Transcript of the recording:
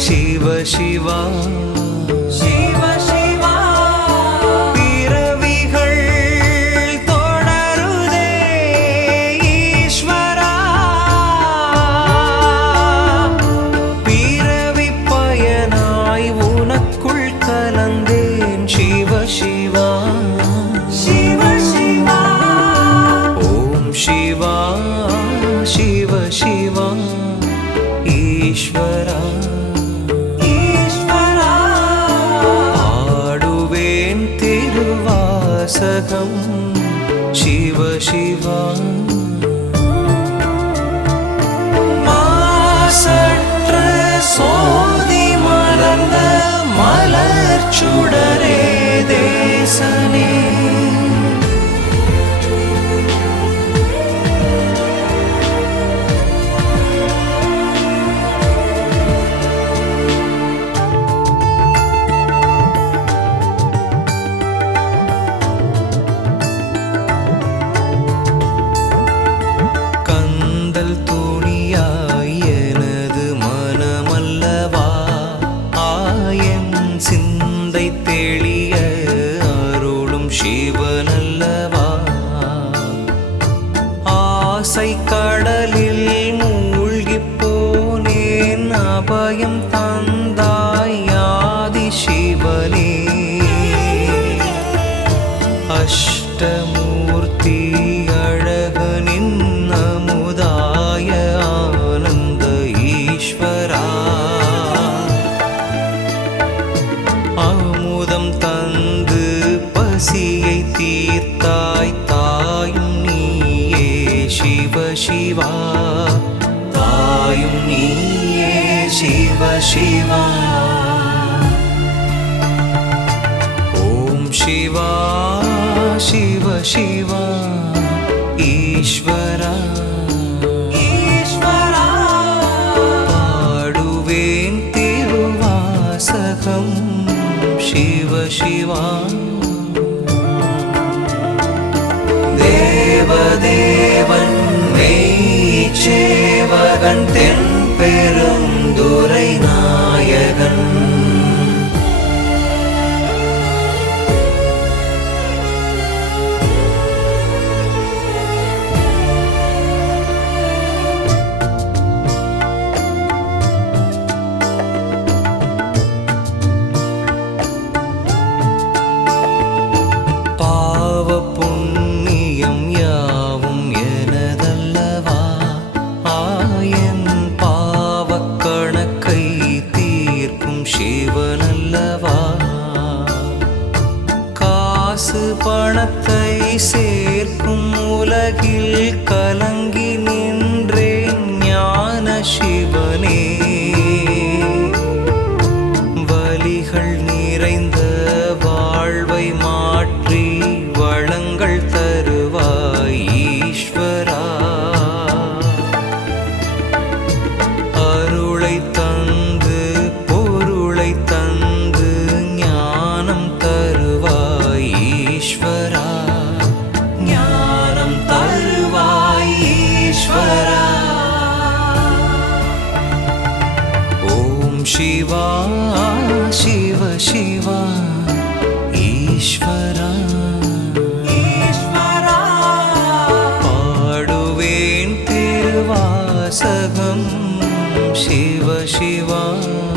Shiva Shiva. சிவ சிவா. பிறவிகள் தொடருதே ஈஸ்வரா. பிறவி பயனாய் உனக்குள் கலந்தேன் சிவ சிவா. சிவ சிவா. ஓம் சிவா திருவாசகம் சிவ சிவா. மாசற்ற சோதி மலர்ந்த மலர் சுடரே தேசனே. ஆசை கடலில் மூழ்கிப் போனேன் அபயம் தந்தாய் ஆதி சிவனே அஷ்டமூர்த்தி அழகனின் அமுதாய ஆனந்த ஈஸ்வரா. அமுதம் தந்து பசியை தீர்த்தா शिवा। यु शिव शिवा। ॐ शिवा शिव शिवा। ईश्वर। ईश्वराडुवेन्ति वा शिव शिवा। देवदेव சேவகன் தென் பெருந்துரை நான். பணத்தை சேர்க்கும் உலகில் கலங்கி நின்றேன் ஞான சிவனே शिवा शिव शिवा ईश्वरा। ईश्वर। पाडुवेन्ति वा शिव शिवा।